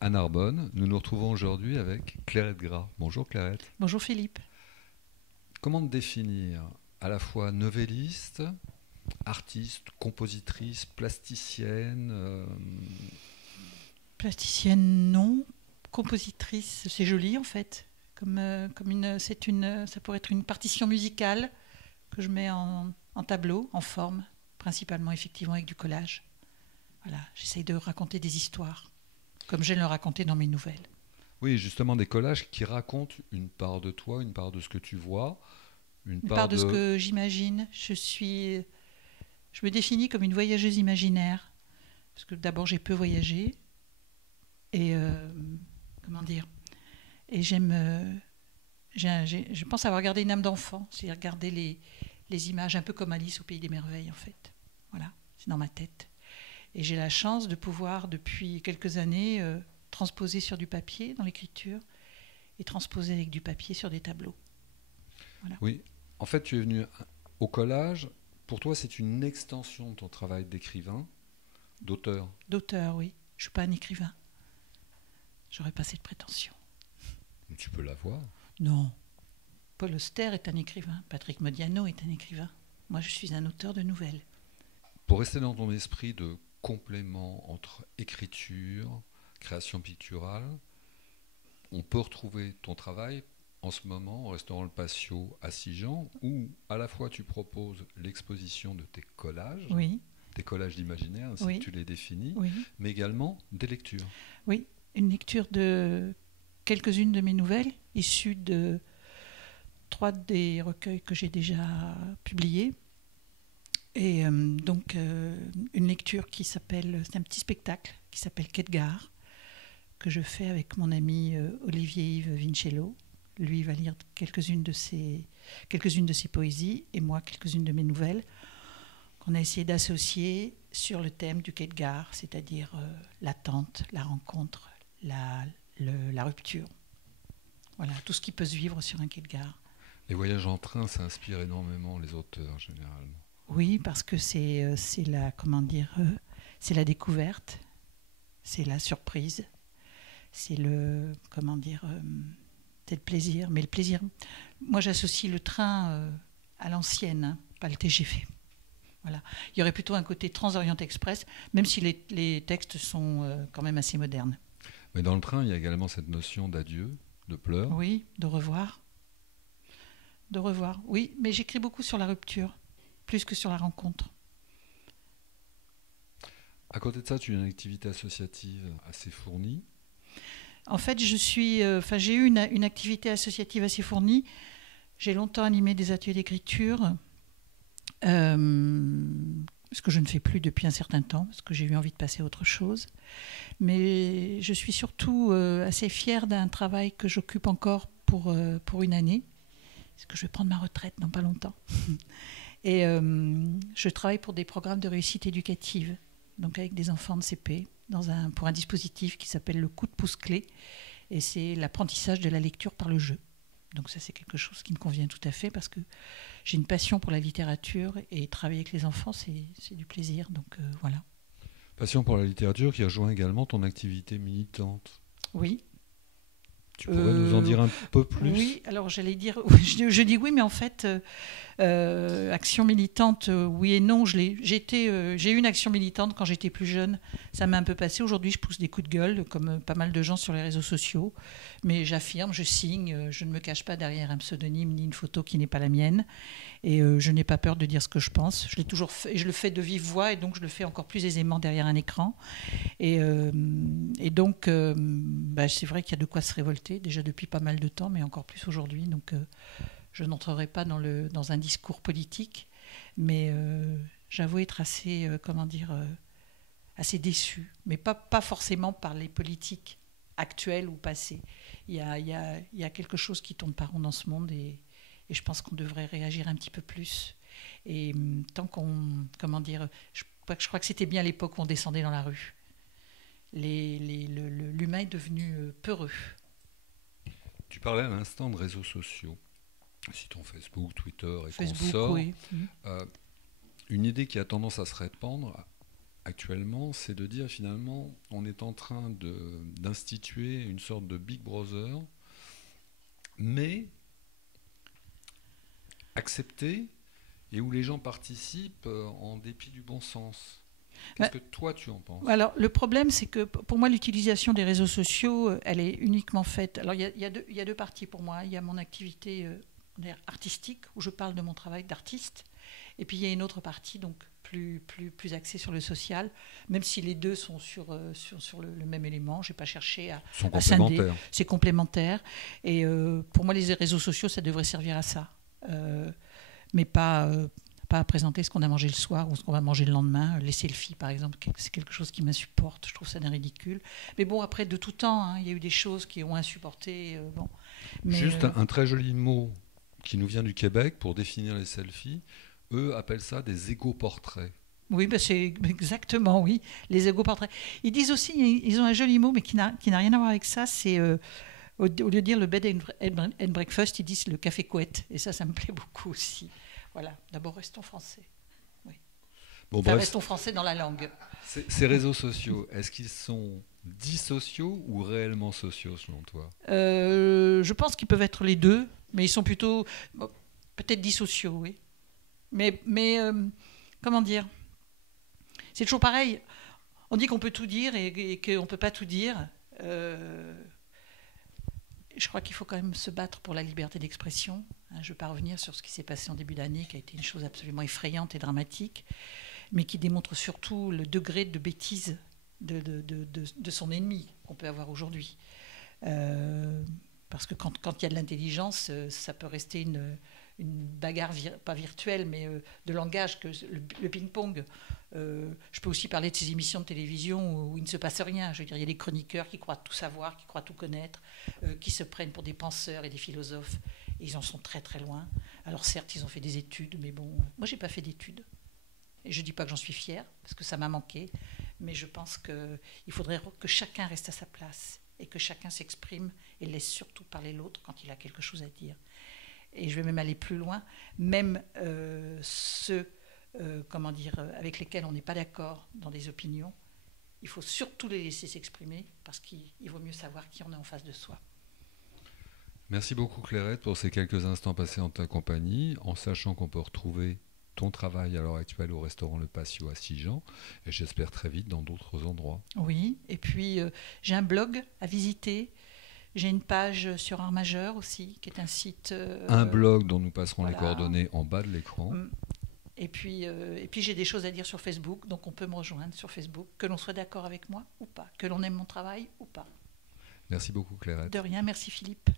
à Narbonne. Nous nous retrouvons aujourd'hui avec Clairette Gras. Bonjour Clairette. Bonjour Philippe. Comment te définir à la fois novelliste, artiste, compositrice, plasticienne Plasticienne, non. Compositrice, c'est joli en fait. Ça pourrait être une partition musicale que je mets en tableau, en forme, principalement effectivement avec du collage. Voilà, j'essaye de raconter des histoires, comme j'aime le raconter dans mes nouvelles. Oui, justement des collages qui racontent une part de toi, une part de ce que tu vois, une Une part part de ce de... que j'imagine, je me définis comme une voyageuse imaginaire, parce que d'abord j'ai peu voyagé, et comment dire, et je pense avoir gardé une âme d'enfant, c'est-à-dire garder les images un peu comme Alice au Pays des Merveilles en fait. Voilà, c'est dans ma tête. Et j'ai la chance de pouvoir depuis quelques années transposer sur du papier dans l'écriture et transposer avec du papier sur des tableaux. Voilà. Oui, en fait tu es venu au collage. Pour toi c'est une extension de ton travail d'écrivain, d'auteur. D'auteur, oui. Je suis pas un écrivain. J'aurais pas cette prétention. Tu peux l'avoir. Non. Paul Auster est un écrivain. Patrick Modiano est un écrivain. Moi, je suis un auteur de nouvelles. Pour rester dans ton esprit de complément entre écriture, création picturale, on peut retrouver ton travail en ce moment au restaurant Le Patio à Sigean, où à la fois tu proposes l'exposition de Oui, tes collages d'imaginaire, ainsi oui, que tu les définis, oui, mais également des lectures. oui. Une lecture de quelques-unes de mes nouvelles, issues de 3 des recueils que j'ai déjà publiés. Et une lecture c'est un petit spectacle qui s'appelle Quai de gare, que je fais avec mon ami Olivier-Yves Vincello. Lui va lire quelques-unes de ses poésies et moi quelques-unes de mes nouvelles, qu'on a essayé d'associer sur le thème du quai de gare, c'est-à-dire l'attente, la rencontre, la rupture. Voilà, tout ce qui peut se vivre sur un quai de gare. Les voyages en train, ça inspire énormément les auteurs, généralement. Oui, parce que c'est c'est la découverte, c'est la surprise, c'est c'est le plaisir. Mais le plaisir, moi j'associe le train à l'ancienne, hein, pas le TGV. Voilà. Il y aurait plutôt un côté Transorient Express, même si les textes sont quand même assez modernes. Mais dans le train, il y a également cette notion d'adieu, de pleurs. Oui, de revoir. De revoir, oui, mais j'écris beaucoup sur la rupture, plus que sur la rencontre. À côté de ça, tu as une activité associative assez fournie. En fait, j'ai eu une activité associative assez fournie. J'ai longtemps animé des ateliers d'écriture, ce que je ne fais plus depuis un certain temps, parce que j'ai eu envie de passer à autre chose. Mais je suis surtout assez fière d'un travail que j'occupe encore pour une année, parce que je vais prendre ma retraite dans pas longtemps. Et je travaille pour des programmes de réussite éducative, donc avec des enfants de CP, pour un dispositif qui s'appelle le coup de pouce clé, et c'est l'apprentissage de la lecture par le jeu. Donc ça, c'est quelque chose qui me convient tout à fait, parce que j'ai une passion pour la littérature, et travailler avec les enfants, c'est du plaisir, donc voilà. Passion pour la littérature qui rejoint également ton activité militante. Oui. Tu pourrais nous en dire un peu plus? Oui, alors j'allais dire, je dis oui, mais en fait, action militante, oui et non. J'ai eu une action militante quand j'étais plus jeune. Ça m'a un peu passé. Aujourd'hui, je pousse des coups de gueule, comme pas mal de gens sur les réseaux sociaux. Mais j'affirme, je signe, je ne me cache pas derrière un pseudonyme ni une photo qui n'est pas la mienne. Et je n'ai pas peur de dire ce que je pense. Je l'ai toujours fait, et je le fais de vive voix, et donc je le fais encore plus aisément derrière un écran. Et donc, c'est vrai qu'il y a de quoi se révolter, déjà depuis pas mal de temps, mais encore plus aujourd'hui. Donc, je n'entrerai pas dans un discours politique, mais j'avoue être assez, assez déçue, mais pas forcément par les politiques actuelles ou passées. Il y a quelque chose qui tourne pas rond dans ce monde, et je pense qu'on devrait réagir un petit peu plus. Et tant qu'on, je crois que c'était bien l'époque où on descendait dans la rue. L'humain est devenu peureux. Tu parlais à l'instant de réseaux sociaux. Citons Facebook, Twitter et Facebook, consorts. oui. Une idée qui a tendance à se répandre actuellement, c'est de dire finalement, on est en train d'instituer une sorte de Big Brother, mais accepté et où les gens participent en dépit du bon sens. Qu'est-ce que toi tu en penses? Alors le problème, c'est que pour moi, l'utilisation des réseaux sociaux, elle est uniquement faite. Alors il y a deux parties pour moi. Il y a mon activité artistique, où je parle de mon travail d'artiste, et puis il y a une autre partie, donc plus axée sur le social, même si les deux sont sur le même élément. Je n'ai pas cherché à scinder. C'est complémentaire. Et pour moi, les réseaux sociaux, ça devrait servir à ça. Mais pas à présenter ce qu'on a mangé le soir ou ce qu'on va manger le lendemain. Les selfies, par exemple, c'est quelque chose qui m'insupporte. Je trouve ça d'un ridicule. Mais bon, après, de tout temps, hein, il y a eu des choses qui ont insupporté. Bon. Mais, juste un très joli mot qui nous vient du Québec pour définir les selfies. Eux appellent ça des égo-portraits. Oui, ben c'est exactement, oui, les égo-portraits. Ils disent aussi, ils ont un joli mot, mais qui n'a rien à voir avec ça, c'est... au lieu de dire le bed and breakfast, ils disent le café couette. Et ça me plaît beaucoup aussi. Voilà, d'abord restons français. Oui. Bon, enfin, restons français dans la langue. Ces réseaux sociaux, est-ce qu'ils sont dits sociaux ou réellement sociaux selon toi? Je pense qu'ils peuvent être les deux, mais ils sont plutôt peut-être dits sociaux, oui. Mais comment dire? C'est toujours pareil. On dit qu'on peut tout dire et qu'on ne peut pas tout dire. Je crois qu'il faut quand même se battre pour la liberté d'expression. Je ne veux pas revenir sur ce qui s'est passé en début d'année, qui a été une chose absolument effrayante et dramatique, mais qui démontre surtout le degré de bêtise de son ennemi qu'on peut avoir aujourd'hui. Parce que quand il y a de l'intelligence, ça peut rester une bagarre, pas virtuelle, mais de langage, que le ping-pong. Je peux aussi parler de ces émissions de télévision où il ne se passe rien. Je veux dire, il y a des chroniqueurs qui croient tout savoir, qui croient tout connaître, qui se prennent pour des penseurs et des philosophes. Et ils en sont très très loin. Alors certes, ils ont fait des études, mais bon, moi j'ai pas fait d'études. Et je dis pas que j'en suis fière, parce que ça m'a manqué. Mais je pense qu'il faudrait que chacun reste à sa place et que chacun s'exprime et laisse surtout parler l'autre quand il a quelque chose à dire. Et je vais même aller plus loin, même ceux avec lesquels on n'est pas d'accord dans des opinions, il faut surtout les laisser s'exprimer parce qu'il vaut mieux savoir qui on est en face de soi. Merci beaucoup Clairette pour ces quelques instants passés en ta compagnie, en sachant qu'on peut retrouver ton travail à l'heure actuelle au restaurant Le Patio à Sigean et j'espère très vite dans d'autres endroits. Oui, et puis j'ai un blog à visiter. J'ai une page sur Art Majeur aussi, qui est un site... un blog dont nous passerons voilà. les coordonnées en bas de l'écran. Et puis j'ai des choses à dire sur Facebook, donc on peut me rejoindre sur Facebook, que l'on soit d'accord avec moi ou pas, que l'on aime mon travail ou pas. Merci beaucoup Clairette. De rien, merci Philippe.